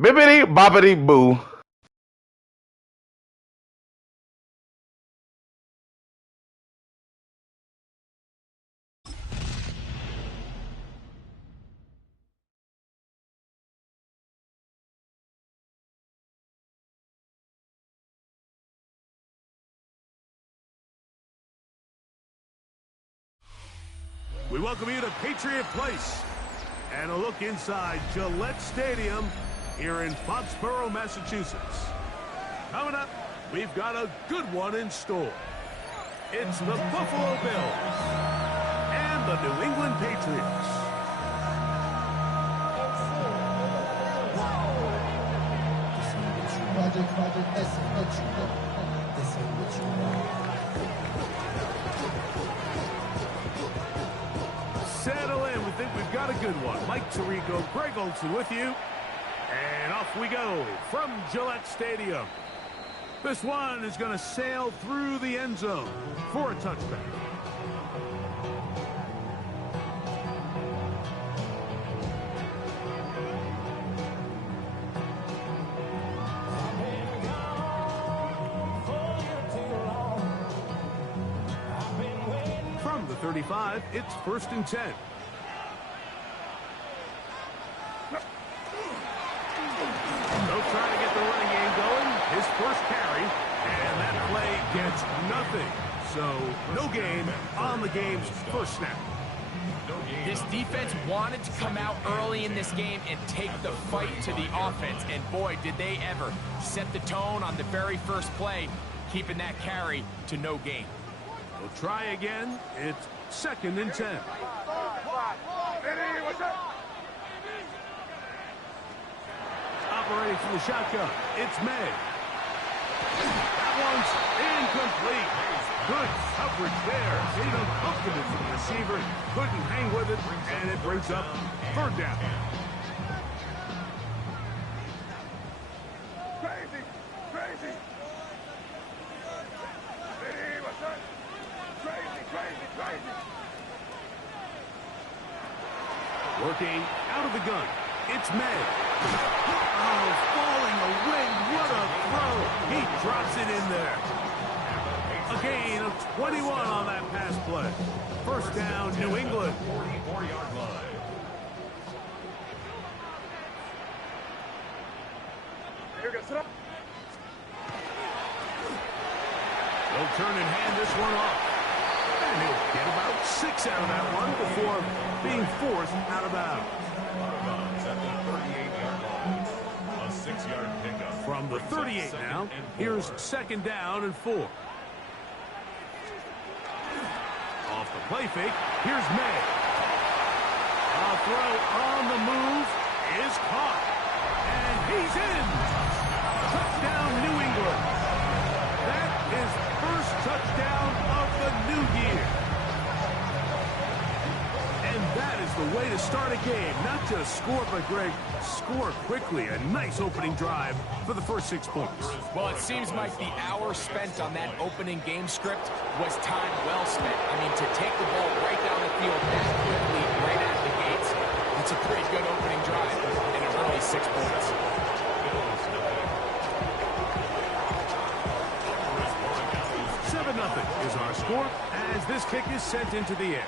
Bibbity boppity boo. We welcome you to Patriot Place and a look inside Gillette Stadium here in Foxborough, Massachusetts. Coming up, we've got a good one in store. It's the Buffalo Bills and the New England Patriots. Settle in. We think we've got a good one. Mike Tirico, Greg Olson with you. And off we go from Gillette Stadium. This one is going to sail through the end zone for a touchback. From the 35, it's 1st and 10. They'll try to get the running game going. His first carry, and that play gets nothing. So, no gain on the game's first snap. This defense wanted to come out early in this game and take the fight to the offense. And boy, did they ever set the tone on the very first play, keeping that carry to no gain. We'll try again. It's 2nd and 10. Operating from the shotgun, it's May. That one's incomplete. Good coverage there. Getting uncomfortable for the receiver. Couldn't hang with it, and it brings up 3rd down. Crazy, crazy. Hey, what's up? Crazy, crazy, crazy. Working out of the gun, it's May. Oh, falling away. What a throw. He drops it in there. A gain of 21 on that pass play. 1st down, New England. 44-yard line. Here we go, sit up. They'll turn and hand this one off. And he'll get about 6 out of that one before being forced out of bounds. At the 38-yard line. A 6-yard pickup. From the 38 now, here's 2nd down and 4. Off the play fake, here's May. A throw on the move is caught. And he's in. Touchdown, New England. That is first touchdown of the new year. And that is the way to start a game. Not just score, but Greg, score quickly. A nice opening drive for the first 6 points. Well, it seems like the hour spent on that opening game script was time well spent. I mean, to take the ball right down the field that quickly, right out of the gates, it's a pretty good opening drive and an early 6 points. 7-0 is our score as this kick is sent into the air.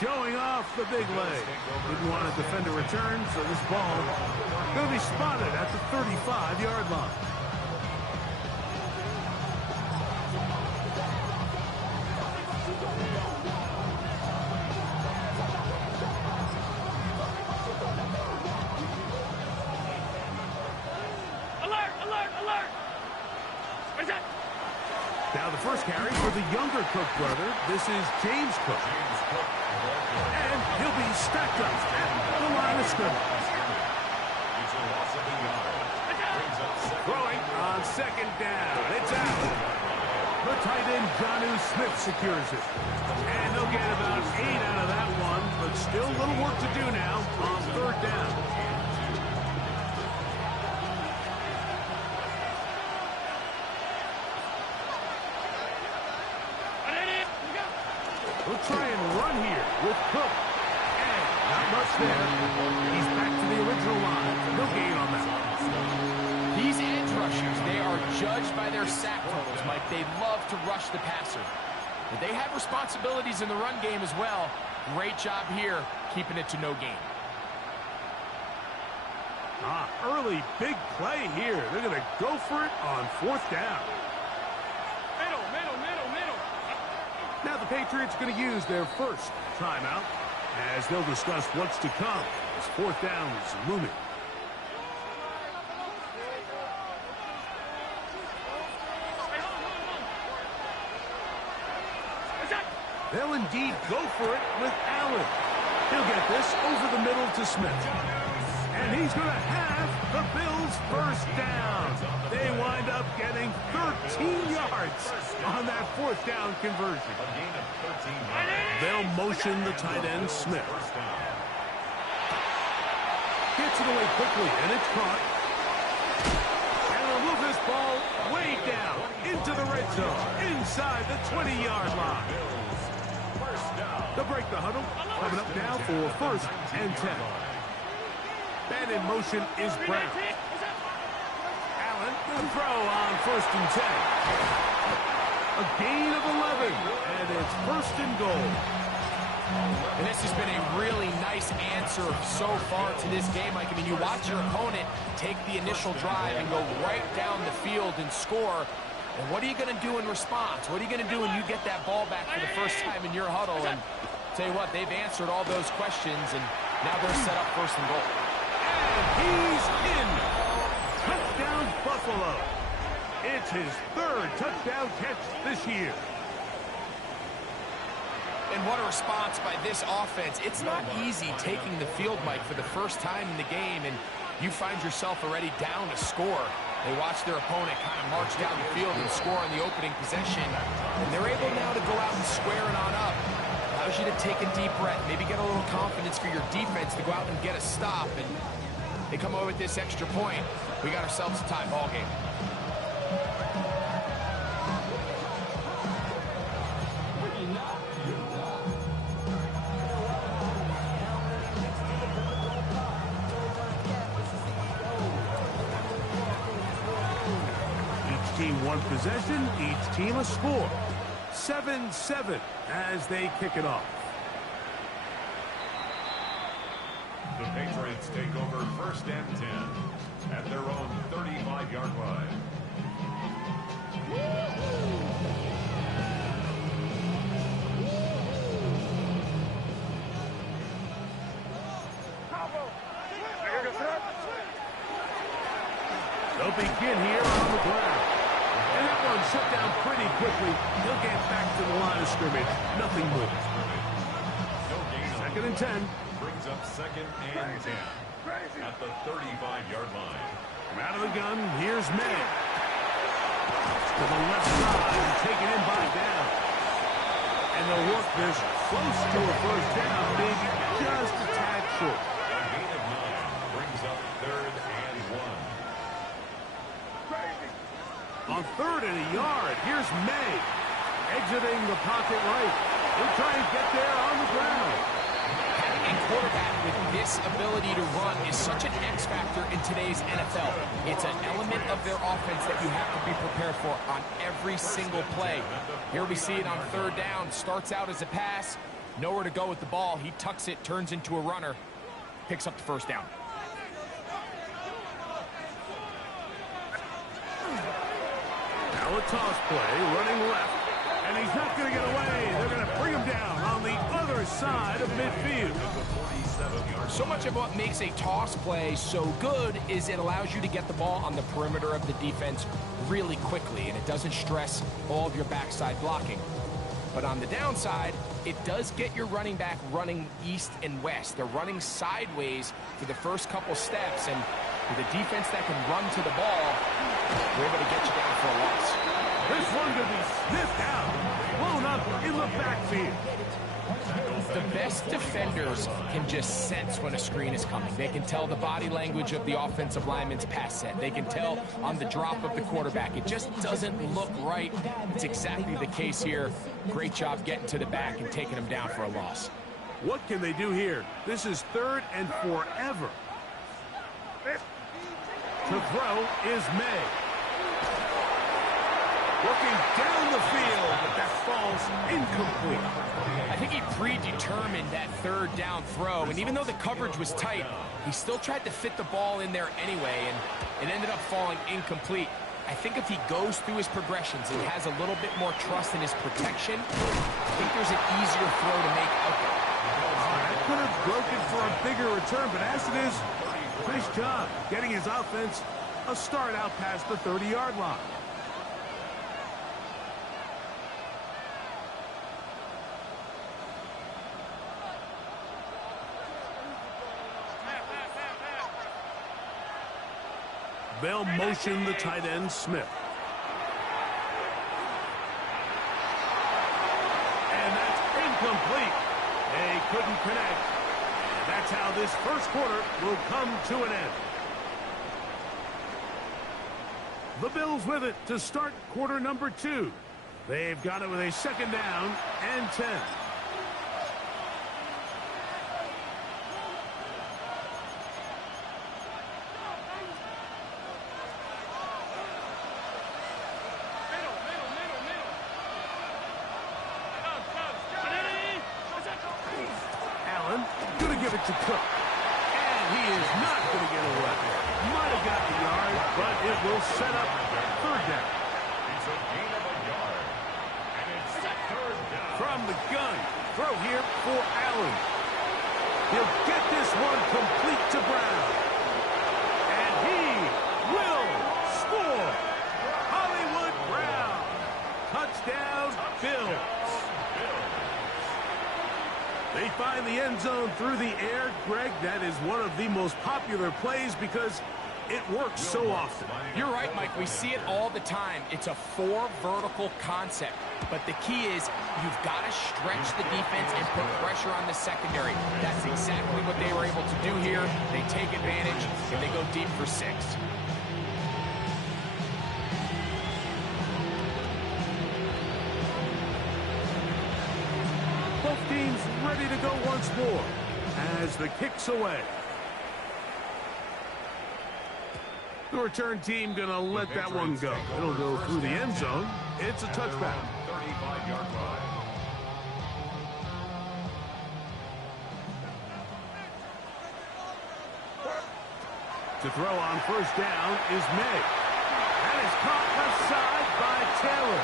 Showing off the big leg. Didn't want to defend a return, so this ball going to be spotted at the 35-yard line. Alert, alert, alert. Where's that? Now the first carry for the younger Cook brother. This is James Cook. And he'll be stacked up at the line of scrimmage. Throwing on 2nd down. It's out. The tight end, Jonnu Smith, secures it. And they'll get about 8 out of that one, but still a little work to do now on 3rd down. We'll try and run here with Cook. And not much loss there. He's back to the original line. No gain on that. These edge rushers, they are judged by their sack totals, Mike. They love to rush the passer. But they have responsibilities in the run game as well. Great job here, keeping it to no gain. Early big play here. They're going to go for it on 4th down. Middle. Now the Patriots are going to use their first timeout as they'll discuss what's to come as 4th down is looming. They'll indeed go for it with Allen. He'll get this over the middle to Smith. And he's going to have the Bills first down. They wind up getting 13 yards on that 4th down conversion. They'll motion the tight end, Smith. Gets it away quickly, and it's caught. And they'll move this ball way down into the red zone, inside the 20-yard line. They'll break the huddle, coming up now for 1st and 10. Man in motion is Brown. Allen, the throw on 1st and 10. A gain of 11, and it's 1st and goal. And this has been a really nice answer so far to this game. Like, I mean, you watch your opponent take the initial drive and go right down the field and score. And what are you going to do in response? What are you going to do when you get that ball back for the first time in your huddle? And tell you what, they've answered all those questions, and now they're set up 1st and goal. And he's in. Touchdown, Buffalo. It's his 3rd touchdown catch this year. And what a response by this offense. It's not easy taking the field, Mike, for the first time in the game, and you find yourself already down a score. They watch their opponent kind of march down the field and score on the opening possession, and they're able now to go out and square it on up. Allows you to take a deep breath, maybe get a little confidence for your defense to go out and get a stop, and they come away with this extra point. We got ourselves a tie ball game. Team one possession, each team a score. 7-7 as they kick it off. The Patriots take over 1st and 10 at their own 35-yard line. They'll begin here on the ground. And that one shut down pretty quickly. He'll get back to the line of scrimmage. Nothing more. 2nd and 10. Brings up 2nd and 10 at the 35-yard line. From out of the gun, here's May. To the left side and taken in by down. And they'll work this close to a 1st down, maybe just a tad short. A gain of 9 brings up 3rd and 1. On 3rd and a yard, here's May. Exiting the pocket right. He'll try and get there on the ground. Having a quarterback with this ability to run is such an X factor in today's NFL. It's an element of their offense that you have to be prepared for on every single play. Here we see it on 3rd down. Starts out as a pass. Nowhere to go with the ball. He tucks it, turns into a runner. Picks up the 1st down. Now a toss play, running left, and he's not going to get away. They're going to bring him down on the other side of midfield. So much of what makes a toss play so good is it allows you to get the ball on the perimeter of the defense really quickly, and it doesn't stress all of your backside blocking. But on the downside, it does get your running back running east and west. They're running sideways for the first couple steps, and with a defense that can run to the ball, we're able to get you down for a loss. This one could be sniffed out, blown up in the backfield. The best defenders can just sense when a screen is coming. They can tell the body language of the offensive lineman's pass set. They can tell on the drop of the quarterback. It just doesn't look right. It's exactly the case here. Great job getting to the back and taking him down for a loss. What can they do here? This is 3rd and forever. To throw is May. Looking down the field, but that falls incomplete. I think he predetermined that 3rd down throw, and even though the coverage was tight, he still tried to fit the ball in there anyway, and it ended up falling incomplete. I think if he goes through his progressions and has a little bit more trust in his protection, I think there's an easier throw to make out there. That could have broken for a bigger return, but as it is, nice job getting his offense a start out past the 30-yard line. They'll motion the tight end, Smith. And that's incomplete. They couldn't connect. And that's how this first quarter will come to an end. The Bills with it to start quarter number 2. They've got it with a 2nd down and 10. To Cook. And he is not going to get away. Might have got the yard, but it will set up 3rd down. It's a gain of a yard. And it's 3rd down. From the gun. Throw here for Allen. He'll get this one complete to Brown. And he will score. Hollywood Brown. Touchdown, Bills. They find the end zone through the air. Greg, that is one of the most popular plays because it works so often. You're right, Mike. We see it all the time. It's a 4 vertical concept. But the key is you've got to stretch the defense and put pressure on the secondary. That's exactly what they were able to do here. They take advantage, and they go deep for 6. Both teams ready to go once more as the kick's away. The return team going to let that one go. It'll go through the end zone. It's a touchback. 35-yard line. To throw on 1st down is May. That is caught left side by Taylor.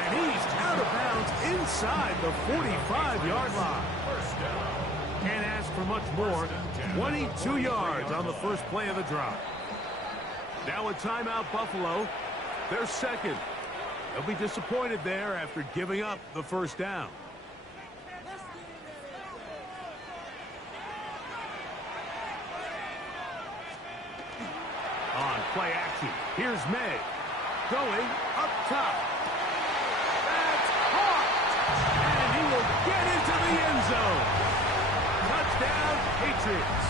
And he's out of bounds inside the 45-yard line. Can't ask for much more. 22 yards on the first play of the drive. Now a timeout, Buffalo. They're 2nd. They'll be disappointed there after giving up the 1st down. On play action, here's May. Going up top. That's caught! And he will get into the end zone. Touchdown, Patriots.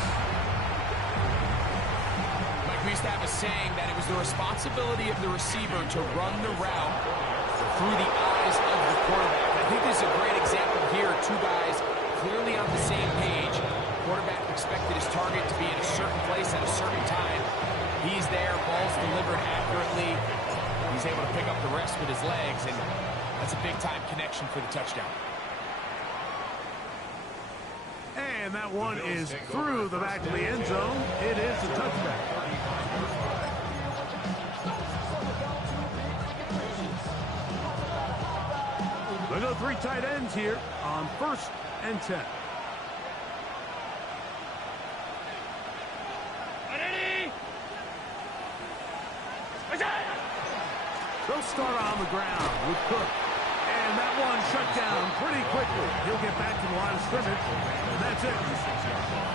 Mike, we used to have a saying that it was the responsibility of the receiver to run the route through the eyes of the quarterback. I think this is a great example here. 2 guys clearly on the same page. Quarterback expected his target to be in a certain place at a certain time. He's there, ball's delivered accurately. He's able to pick up the rest with his legs, and that's a big-time connection for the touchdown. And that one is through the back of the end zone. It is a touchback. They go 3 tight ends here on 1st and 10. They'll start on the ground with Cook. And that one shut down pretty quickly. He'll get back to the line of scrimmage, and that's it.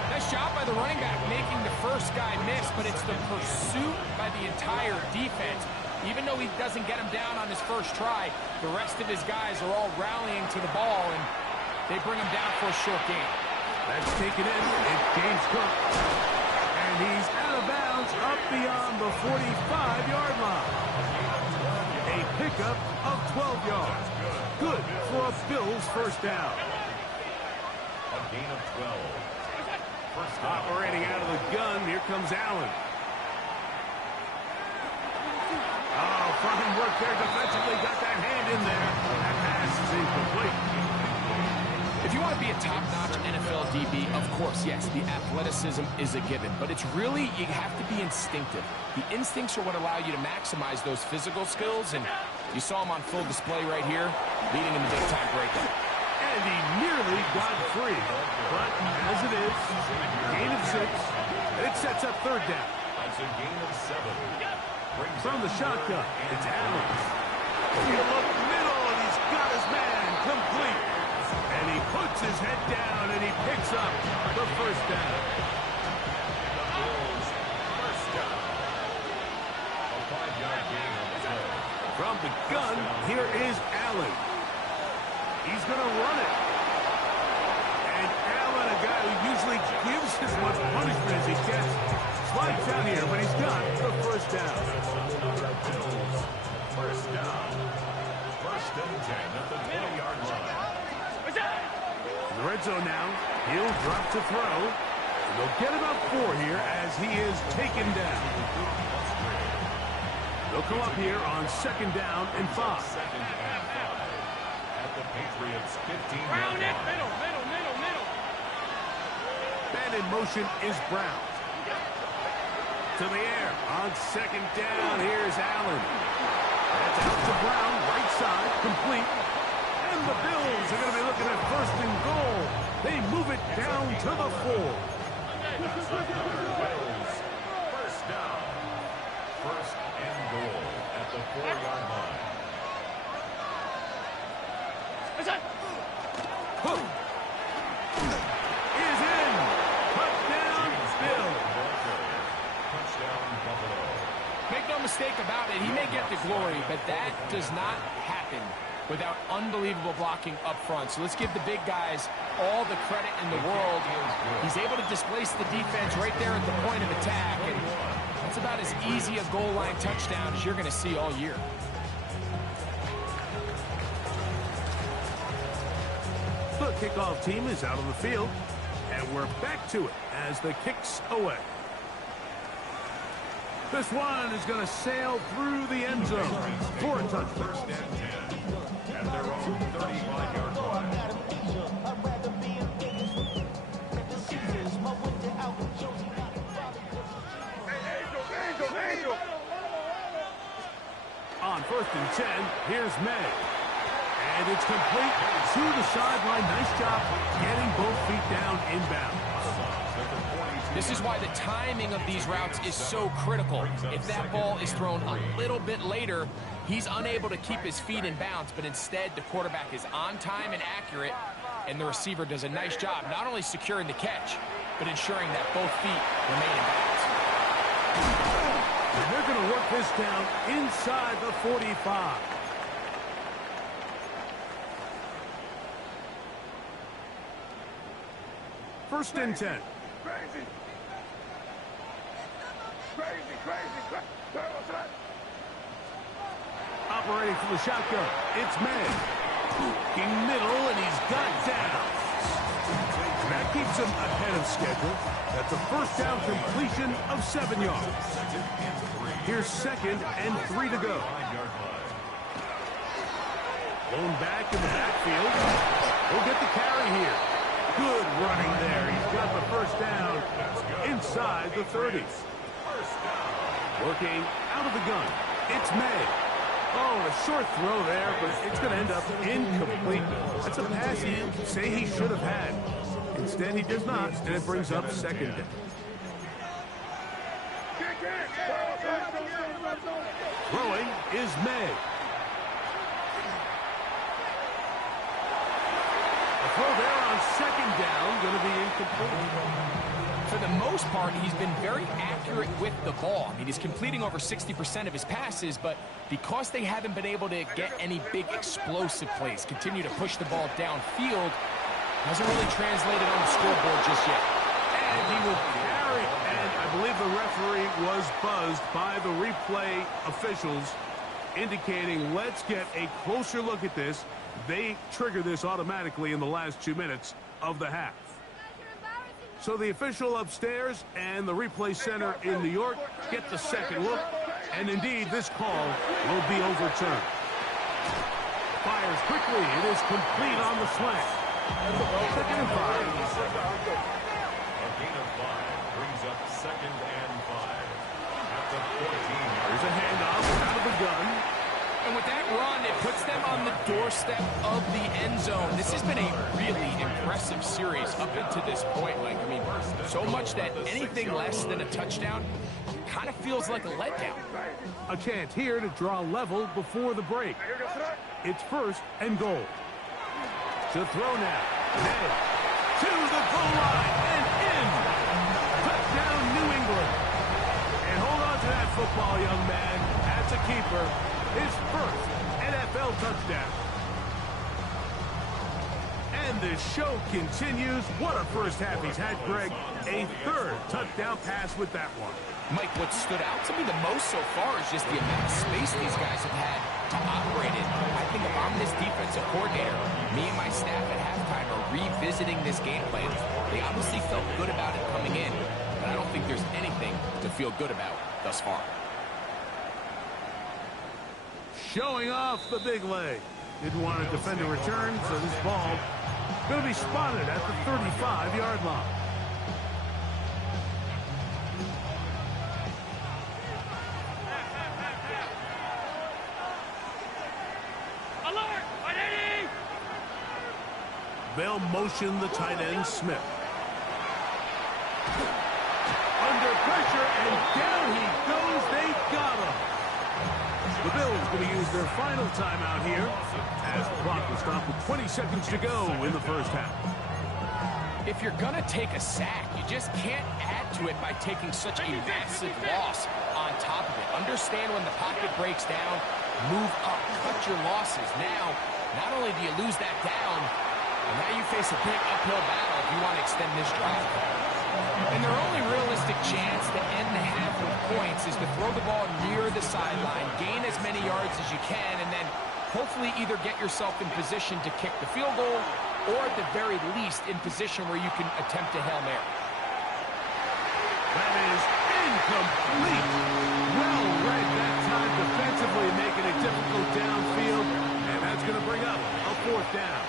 Nice job by the running back making the first guy miss, but it's the pursuit by the entire defense. Even though he doesn't get him down on his first try, the rest of his guys are all rallying to the ball, and they bring him down for a short gain. That's taken in. It's James Cook. And he's out of bounds up beyond the 45-yard line. A pickup of 12 yards. Good for a Bills 1st down. gain of 12. First down. Operating out of the gun, here comes Allen. Oh, fine work there defensively, got that hand in there. That pass is incomplete. If you want to be a top-notch NFL DB, of course, yes, the athleticism is a given. But it's really, you have to be instinctive. The instincts are what allow you to maximize those physical skills, and you saw him on full display right here, leading in the big-time breakup. And he nearly got free. But as it is, gain of 6, it sets up third down. That's a gain of 7. From the shotgun, it's Allen. You look middle, and he's got his man complete. And he puts his head down, and he picks up the first down. First down. A 5-yard gain on the play. From the gun, here is Allen. He's going to run it. And Allen, a guy who usually gives as much punishment as he gets, slides out here, but he's got the first down. First down. First and 10 at the 20-yard line. In the red zone now, he'll drop to throw. And they'll get about 4 here as he is taken down. They'll come up here on second down and 5. Second and 5 at the Patriots' 15-yard Round it, line. middle. Man in motion is Brown. To the air on second down. Here's Allen. That's out to Brown, right side, complete. And the Bills are going to be looking at first and goal. They move it down to the 4. Bills. First down. First and goal at the 4-yard line. Hook is in. Touchdown, Bills. Touchdown, Buffalo. Make no mistake about it, he may get the glory, but that does not happen without unbelievable blocking up front. So let's give the big guys all the credit in the world. He's able to displace the defense right there at the point of attack, and that's about as easy a goal line touchdown as you're going to see all year. The kickoff team is out on the field, and we're back to it as the kick's away. This one is going to sail through the end zone for a touchdown. First and 10 at their own 35-yard line. On first and 10, here's May. And it's complete to the sideline. Nice job getting both feet down inbound. This is why the timing of these routes is so critical. If that ball is thrown a little bit later, he's unable to keep his feet in bounds, but instead the quarterback is on time and accurate, and the receiver does a nice job not only securing the catch, but ensuring that both feet remain in bounds. And they're going to work this down inside the 45. First and 10. Operating from the shotgun, it's May. Looking middle, and he's got down. That keeps him ahead of schedule. That's a first down completion of 7 yards. Here's second and 3 to go. Blown back in the backfield. He'll get the carry here. Good running there. He's got the first down inside the 30. Working out of the gun. It's May. Oh, a short throw there, but it's going to end up incomplete. That's a pass he'd say he should have had. Instead, he does not, and it brings up second down. Throwing is May. A throw there on second down, going to be incomplete. For the most part, he's been very accurate with the ball. I mean, he's completing over 60% of his passes, but because they haven't been able to get any big explosive plays, continue to push the ball downfield, hasn't really translated on the scoreboard just yet. And he will carry, and I believe the referee was buzzed by the replay officials, indicating let's get a closer look at this. They trigger this automatically in the last 2 minutes of the half. So the official upstairs and the replay center in New York get the second look, and indeed this call will be overturned. Fires quickly. It is complete on the slant. Second and 5. A gain of 5 brings up second and 5 at the 14-yard. There's a handoff out of the gun. And with that run, it puts them on the doorstep of the end zone. This has been a really impressive series up into this point, Mike. I mean, so much that anything less than a touchdown kind of feels like a letdown. A chance here to draw level before the break. It's first and goal. To throw now. Head to the goal line and in. Touchdown, New England. And hold on to that football, young man. That's a keeper. His first NFL touchdown. And the show continues. What a first half he's had, Greg. A third touchdown pass with that one. Mike, what stood out to me the most so far is just the amount of space these guys have had to operate in. I think if I'm this defensive coordinator, me and my staff at halftime are revisiting this game plan. They obviously felt good about it coming in, but I don't think there's anything to feel good about thus far. Showing off the big leg. Didn't want to defend a return, so this ball going to be spotted at the 35-yard line. Alert! 180! They'll motion the tight end, Smith. Under pressure, and down he goes. They got him. The Bills going to use their final timeout here as the clock will stop with 20 seconds to go in the first half. If you're going to take a sack, you just can't add to it by taking such a massive loss on top of it. Understand when the pocket breaks down, move up, cut your losses. Now, not only do you lose that down, but now you face a big uphill battle if you want to extend this drive. And their only realistic chance to end the half with points is to throw the ball near the sideline, gain as many yards as you can, and then hopefully either get yourself in position to kick the field goal or at the very least in position where you can attempt a Hail Mary. That is incomplete. Well read that time defensively, making it difficult downfield, and that's going to bring up a fourth down.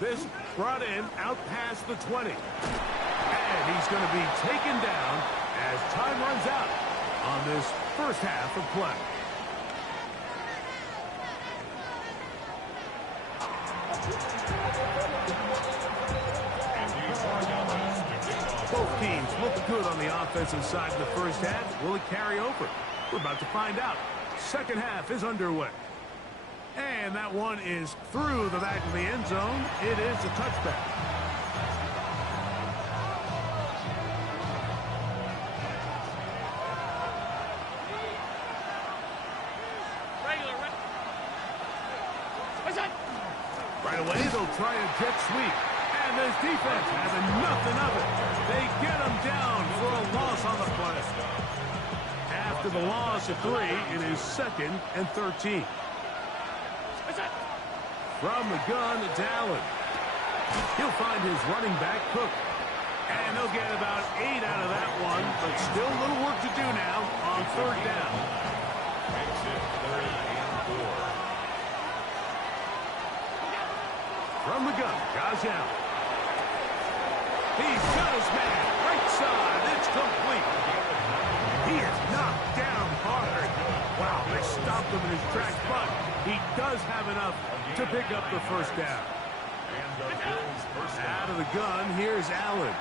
This brought in out past the 20. And he's going to be taken down as time runs out on this first half of play. Both teams look good on the offensive side of the first half. Will it carry over? We're about to find out. Second half is underway. And that one is through the back of the end zone. It is a touchback. Right away, they'll try a jet sweep. And this defense having nothing of it. They get him down for a loss on the play. After the loss of 3, it is 2nd and 13. From the gun, it's Allen. He'll find his running back, Cook. And they'll get about 8 out of that one, but still a little work to do now on third down. Makes it 3rd and 4. From the gun, Josh Allen. He's got his man. Right side. It's complete. He is knocked down hard. Wow, they stopped him in his tracks, but he does have enough to pick up the first down. And the Bills first down. Out of the gun, here's Allen.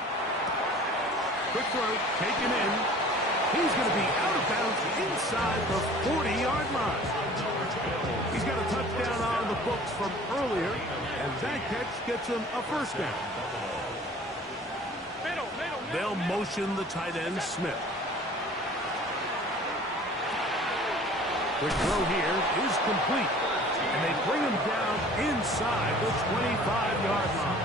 Quick throw, taken in. He's going to be out of bounds inside the 40-yard line. He's got a touchdown on the books from earlier, and that catch gets him a first down. They'll motion the tight end, Smith. Quick throw here is complete, and they bring him down inside the 25-yard line.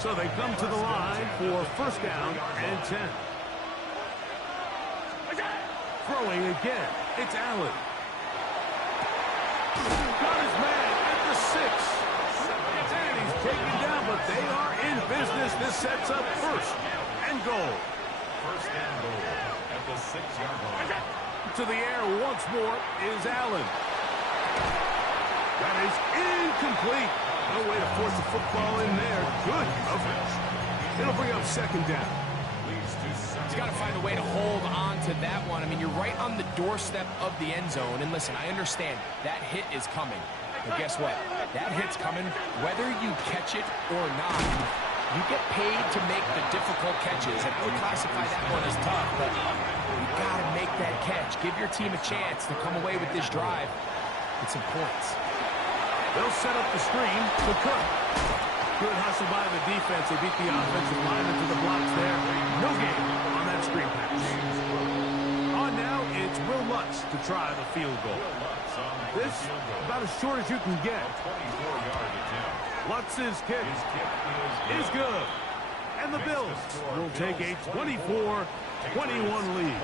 So they come to the line for first down and 10. Throwing again. It's It's Allen. Got his man at the 6. And he's taken down, but they are in business. This sets up first and goal. First and goal at the 6-yard line. To the air once more is Allen. That is incomplete. No way to force the football in there. Good coverage. It'll bring up second down. He's got to find a way to hold on to that one. I mean, you're right on the doorstep of the end zone. And listen, I understand that hit is coming. But guess what? That hit's coming whether you catch it or not. You get paid to make the difficult catches. And I would classify that one as tough. But you got to make that catch. Give your team a chance to come away with this drive with some points. They'll set up the screen for Cook. Good hustle by the defense. They beat the offensive lineman to the blocks there. No gain on that screen pass. On now, it's Will Lutz to try the field goal. This, about as short as you can get. 24-yard attempt. Lutz's kick is good. And the Bills will take a 24-21 lead.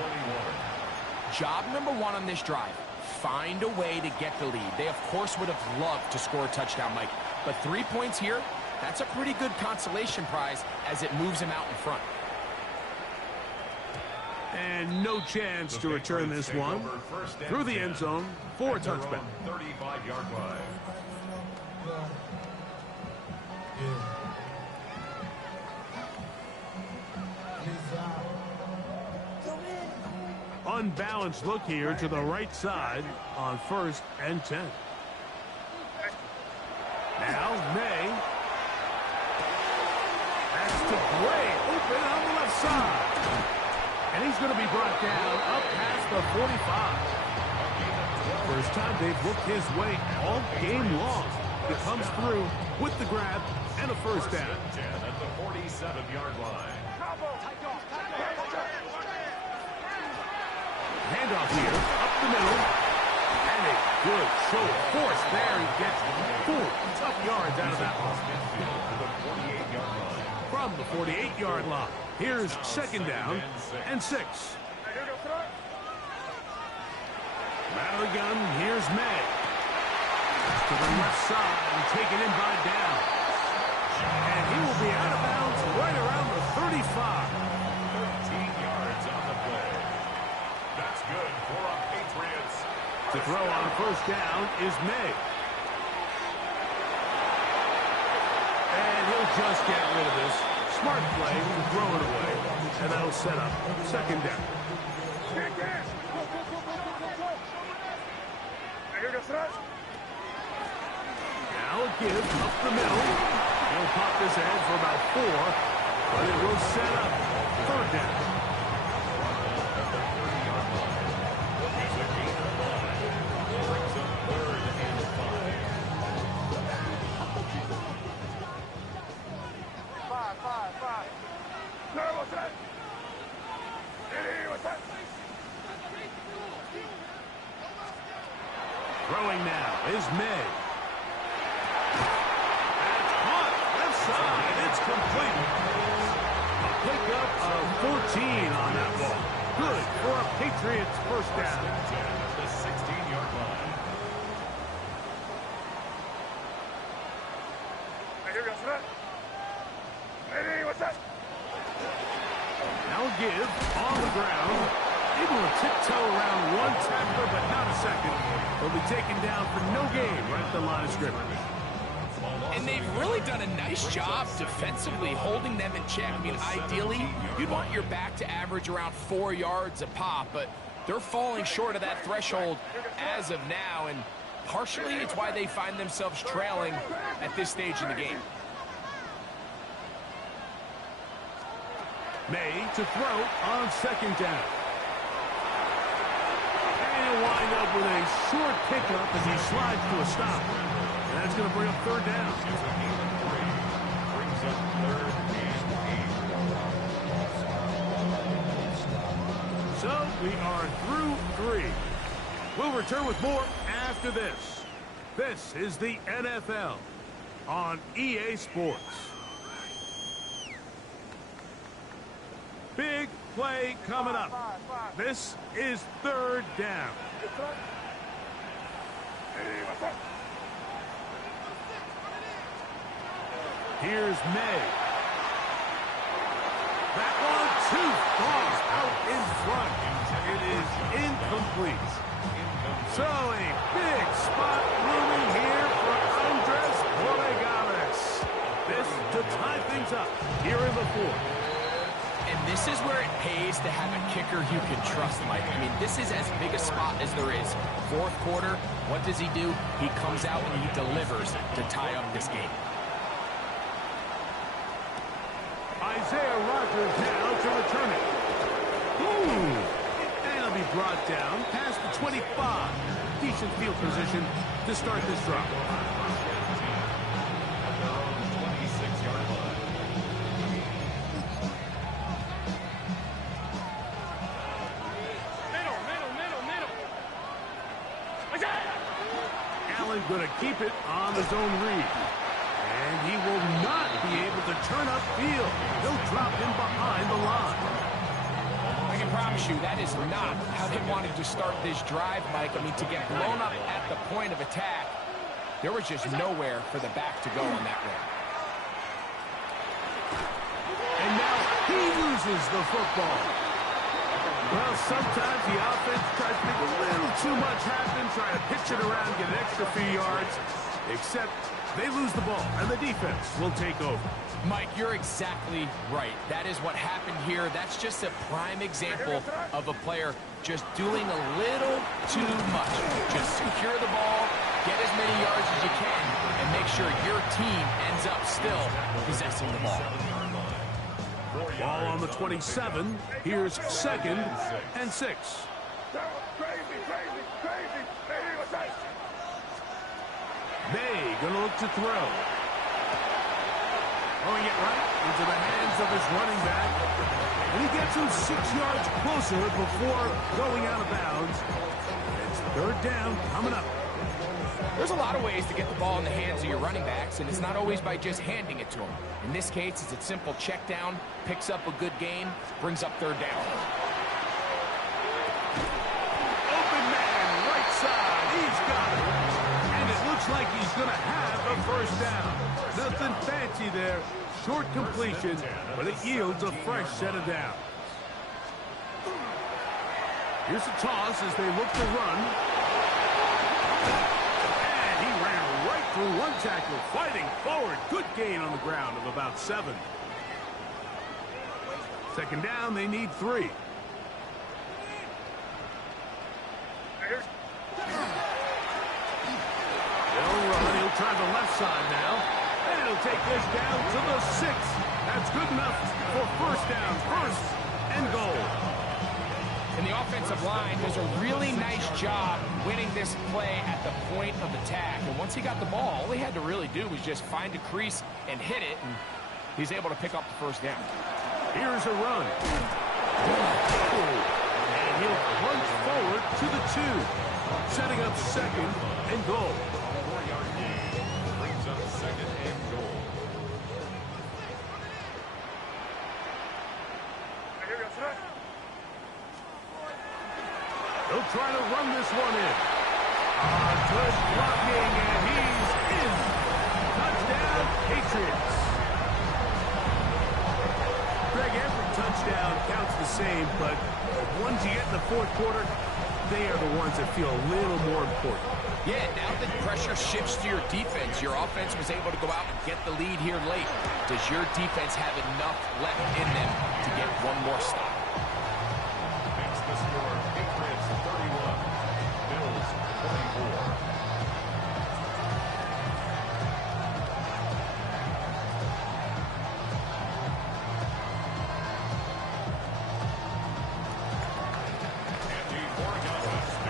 Job number one on this drive. Find a way to get the lead. They, of course, would have loved to score a touchdown, Mike. But 3 points here, that's a pretty good consolation prize as it moves them out in front. And no chance to return this one through the end zone for a touchback. 35-yard line. Unbalanced look here to the right side on 1st and 10. Now May. That's to Gray, open on the left side. And he's going to be brought down up past the 45. First time they've looked his way all game long. He comes through with the grab and a first down. 10 at the 47-yard line. Handoff here, up the middle. And a good show of force there. He gets 4 tough yards out of that one. From the 48-yard line. Here's second down and 6. Out of the gun, here's May. To the left side and taken in by Down. And he will be out of bounds right around the 35. 13 yards on the play. That's good for our Patriots. To throw on first down is May. And he'll just get rid of this. Smart play to throw it away. And that'll set up second down. Now a give up the middle. He'll pop this ahead for about 4. But it will set up third down. Throwing now is May. That's caught. Left side. It's complete. A pickup of 14 on that ball. Good for a Patriots first down. 10 at the 16-yard line. Now give on the ground. Able to tiptoe around one tackler, but not a second. He'll be taken down for no gain right at the line of scrimmage. And they've really done a nice job defensively holding them in check. I mean, ideally, you'd want your back to average around 4 yards a pop, but they're falling short of that threshold as of now, and partially it's why they find themselves trailing at this stage in the game. May to throw on second down. And he'll wind up with a short pickup as he slides to a stop. And that's going to bring up third down. Brings up third and 8. So we are through 3. We'll return with more after this. This is the NFL on EA Sports. Big play coming up. This is third down. Here's May. That one too far out in front. It is incomplete. So a big spot looming here for Andres Borregales. This to tie things up here in the fourth. And this is where it pays to have a kicker you can trust, Mike. I mean, this is as big a spot as there is. Fourth quarter, what does he do? He comes out and he delivers to tie up this game. Isaiah Rogers now to return it. Ooh. And it'll be brought down past the 25. Decent field position to start this drive. Allen going to keep it on his own read. And he will not be able to turn upfield. They'll drop him behind the line. I can promise you that is not how they wanted to start this drive, Mike. I mean, to get blown up at the point of attack, there was just nowhere for the back to go on that run. And now he loses the football. Well, sometimes the offense tries to make a little too much happen, try to pitch it around, get an extra few yards, except they lose the ball, and the defense will take over. Mike, you're exactly right. That is what happened here. That's just a prime example of a player just doing a little too much. Just secure the ball, get as many yards as you can, and make sure your team ends up still possessing the ball. Ball on the 27. Here's 2nd and 6. May gonna look to throw. Throwing it right into the hands of his running back. And he gets him 6 yards closer before going out of bounds. It's 3rd down coming up. There's a lot of ways to get the ball in the hands of your running backs, and it's not always by just handing it to them. In this case, it's a simple check down, picks up a good gain, brings up 3rd down. Open man, right side. He's got it. And it looks like he's going to have a 1st down. Nothing fancy there. Short completion, but it yields a fresh set of downs. Here's a toss as they look to run. And he ran right through one tackle, fighting forward. Good gain on the ground of about 7. 2nd down, they need 3. They'll run. He'll try the left side now. And he'll take this down to the 6. That's good enough for 1st down. 1st and goal. And the offensive line does a really nice job winning this play at the point of attack. And once he got the ball, all he had to really do was just find a crease and hit it. And he's able to pick up the 1st down. Here's a run. And he'll punch forward to the 2. Setting up 2nd and goal. 4-yard gain brings up 2nd and goal. They'll try to run this one in. Good blocking, and he's in. Touchdown, Patriots. Greg, every touchdown counts the same, but the ones you get in the 4th quarter, they are the ones that feel a little more important. Yeah, now that pressure shifts to your defense, your offense was able to go out and get the lead here late. Does your defense have enough left in them to get one more stop? Makes the score Patriots 31, Bills 24.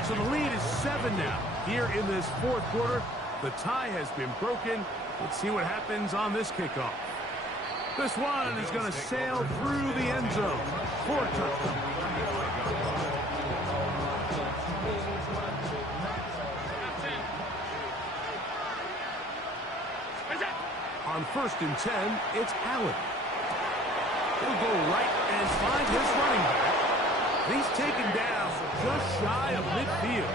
So the lead is 7 now. Here in this 4th quarter, the tie has been broken. Let's see what happens on this kickoff. This one is going to sail through the end zone for a touchdown. On 1st and 10, it's Allen. He'll go right and find his running back. He's taken down just shy of midfield.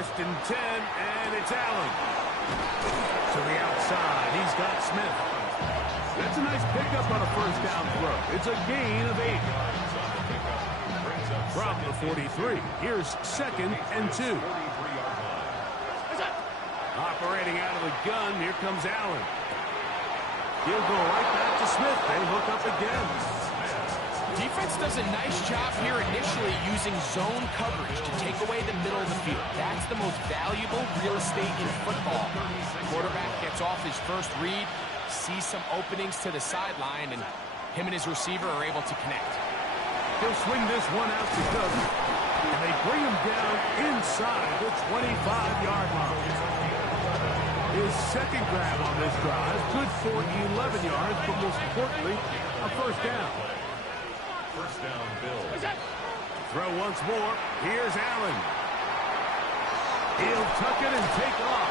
First and 10, and it's Allen. To the outside, he's got Smith. That's a nice pickup on a first down throw. It's a gain of 8. From the 43, here's second and 2. Operating out of the gun, here comes Allen. He'll go right back to Smith. They hook up again. Defense does a nice job here initially using zone coverage to take away the middle of the field. That's the most valuable real estate in football. Quarterback gets off his first read, sees some openings to the sideline, and him and his receiver are able to connect. He'll swing this one out to Cousins, and they bring him down inside the 25-yard line. His second grab on this drive, good for 11 yards, but most importantly, a first down. First down, Bills. Throw once more. Here's Allen. He'll tuck it and take off.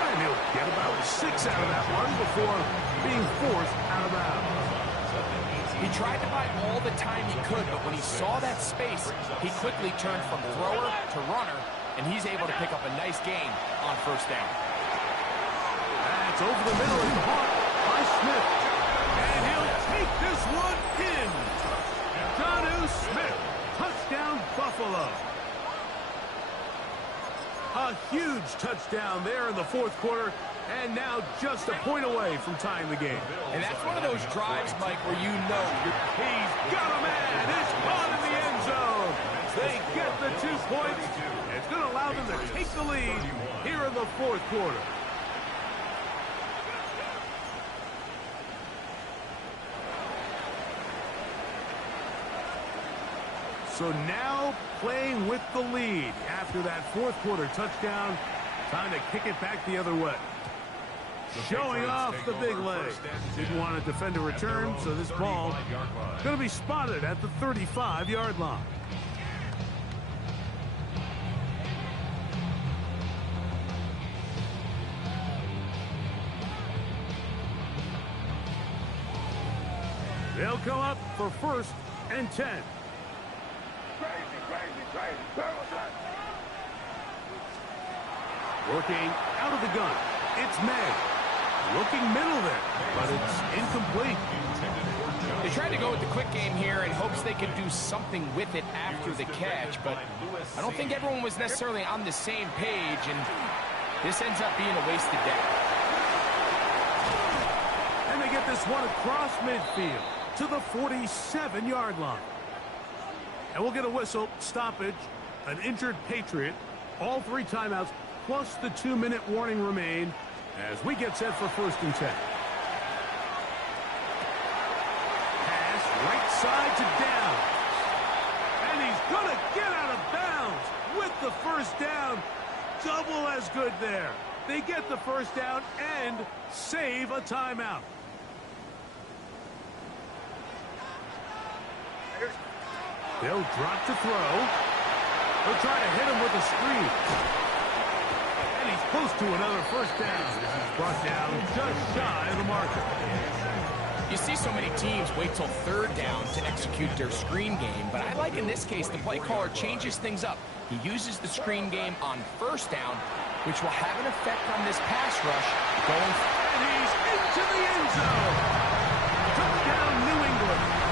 And he'll get about 6 out of that one before being forced out of bounds. He tried to buy all the time he could, but when he saw that space, he quickly turned from thrower to runner, and he's able to pick up a nice gain on first down. That's over the middle and caught by Smith. And he'll take this one in. Jonnu Smith, touchdown Buffalo. A huge touchdown there in the fourth quarter, and now just a point away from tying the game. And that's one of those drives, Mike, where you know he's got a man. It's caught in the end zone. They get the 2 points. It's going to allow them to take the lead here in the fourth quarter. So now playing with the lead after that fourth quarter touchdown. Time to kick it back the other way. Showing off the big leg. Didn't want to defend a return, so this ball going to be spotted at the 35-yard line. They'll come up for first and 10. Working out of the gun. It's May. Looking middle there, but it's incomplete. They tried to go with the quick game here in hopes they could do something with it after the catch, but I don't think everyone was necessarily on the same page, and this ends up being a wasted day. And they get this one across midfield to the 47-yard line. And we'll get a whistle, stoppage, an injured Patriot, all 3 timeouts, plus the 2-minute warning remain as we get set for first and 10. Pass right side to Downs. And he's going to get out of bounds with the first down. Double as good there. They get the first down and save a timeout. They'll drop to throw. They'll try to hit him with a screen. And he's close to another first down. This is brought down just shy of the marker. You see so many teams wait till third down to execute their screen game, but I like in this case the play caller changes things up. He uses the screen game on first down, which will have an effect on this pass rush going. And he's into the end zone. Touchdown New England.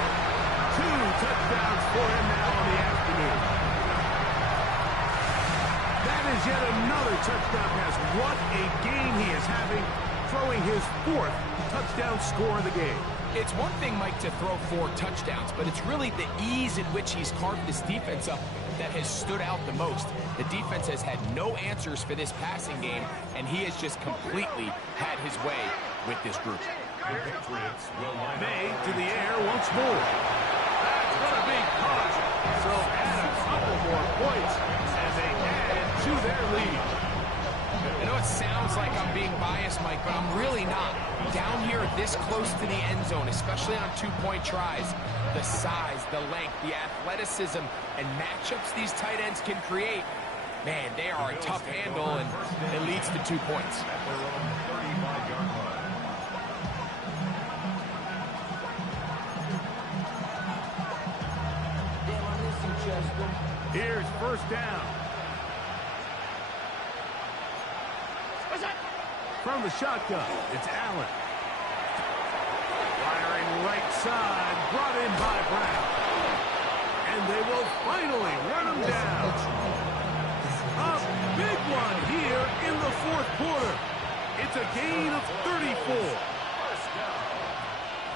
2 touchdowns for him now on the afternoon. That is yet another touchdown pass. What a game he is having, throwing his 4th touchdown score of the game. It's one thing, Mike, to throw 4 touchdowns, but it's really the ease in which he's carved this defense up that has stood out the most. The defense has had no answers for this passing game, and he has just completely had his way with this group. May to the air once more. That's going to be caught. So add a couple more points, and they add to their lead. I know it sounds like I'm being biased, Mike, but I'm really not. Down here this close to the end zone, especially on 2-point tries, the size, the length, the athleticism, and matchups these tight ends can create, man, they are a tough handle, and it leads to 2 points. Here's first down. from the shotgun. It's Allen. Firing right side, brought in by Brown. And they will finally run him down. A big one here in the fourth quarter. It's a gain of 34.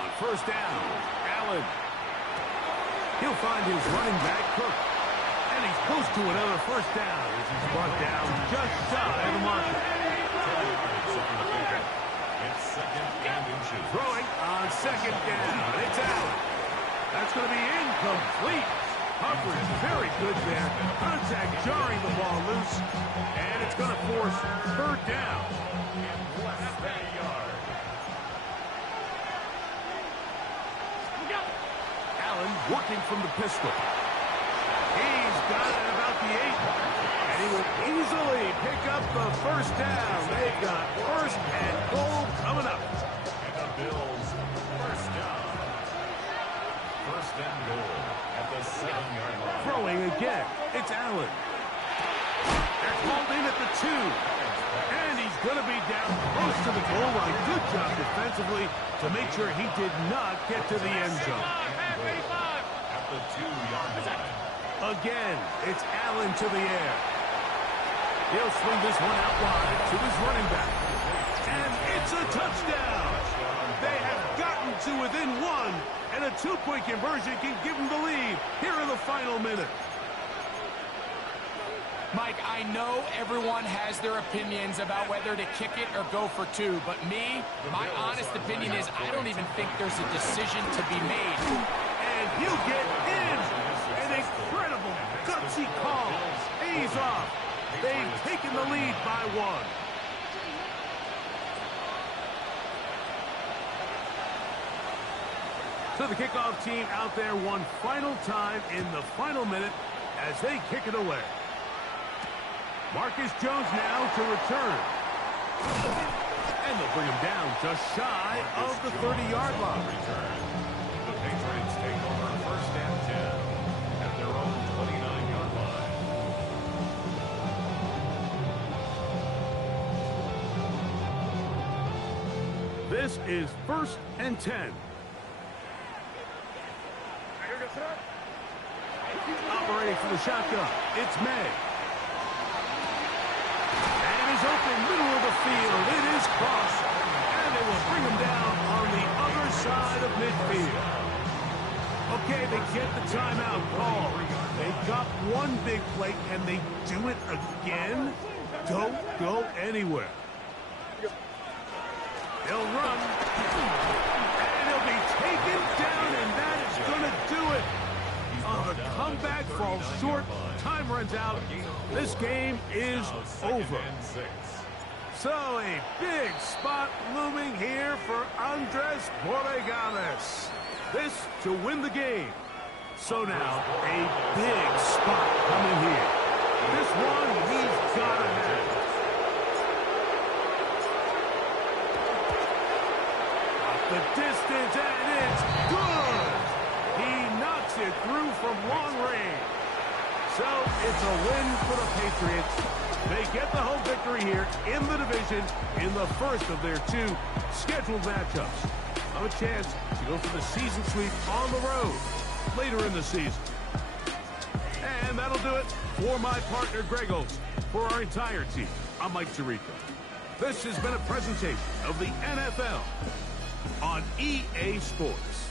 On first down, Allen. He'll find his running back, Cook. And he's close to another first down as he's brought down just shy of the marker. It's second and inches. Throwing on second down. It's Allen. That's going to be incomplete. Coverage very good there. Contact jarring the ball loose. And it's going to force third down. Less than a yard. Allen working from the pistol. He's got it about the 8. And he will easily pick up the first down. They've got first and goal coming up. And the Bills, first down. First and goal at the 7-yard line. Throwing again. It's Allen. They're called in at the 2. And he's going to be down close to the goal line. Good job defensively to make sure he did not get to the end zone. At the 2-yard line. Again, it's Allen to the air. He'll swing this one out wide to his running back. And it's a touchdown. They have gotten to within 1, and a 2-point conversion can give them the lead here in the final minute. Mike, I know everyone has their opinions about whether to kick it or go for 2, but me, my honest opinion is I don't even think there's a decision to be made. And he'll get in. An incredible, gutsy call. Pays off. They've taken the lead by 1. So the kickoff team out there one final time in the final minute as they kick it away. Marcus Jones now to return. And they'll bring him down just shy of the 30-yard line. The Patriots take over first and 10 at their own 29-yard line. This is first and 10. Operating for the shotgun, it's May. And he's open middle of the field. It is crossed. And they will bring him down on the other side of midfield. Okay, they get the timeout call. They got one big play. Can they do it again? Don't go anywhere. They'll run. And he'll be taken down, and that is going to do it. The comeback falls short. Time runs out. This game is over. So a big spot looming here for Andres Borregales. This to win the game. So now a big spot coming here. This one he's got to have. Off the distance, and it's good. He knocks it through from long range. So it's a win for the Patriots. They get the home victory here in the division in the first of their 2 scheduled matchups. Have a chance to go for the season sweep on the road later in the season. And that'll do it for my partner Greg Olson. For our entire team, I'm Mike Tirico. This has been a presentation of the NFL on EA Sports.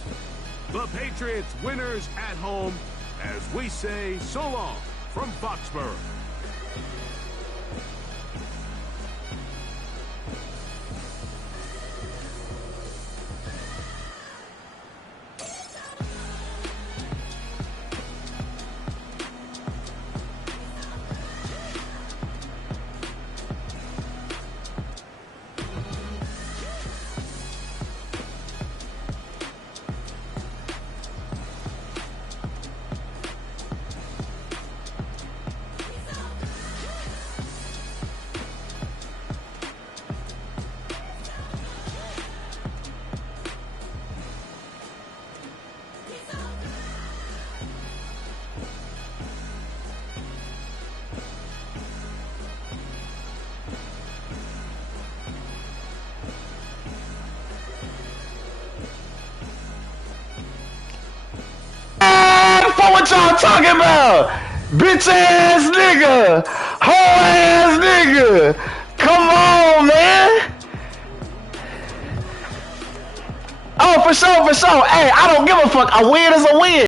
The Patriots winners at home as we say so long from Foxborough. what y'all talking about? Bitch ass nigga. Hoe ass nigga. Come on, man. Oh, for sure, for sure. Hey, I don't give a fuck. A win is a win.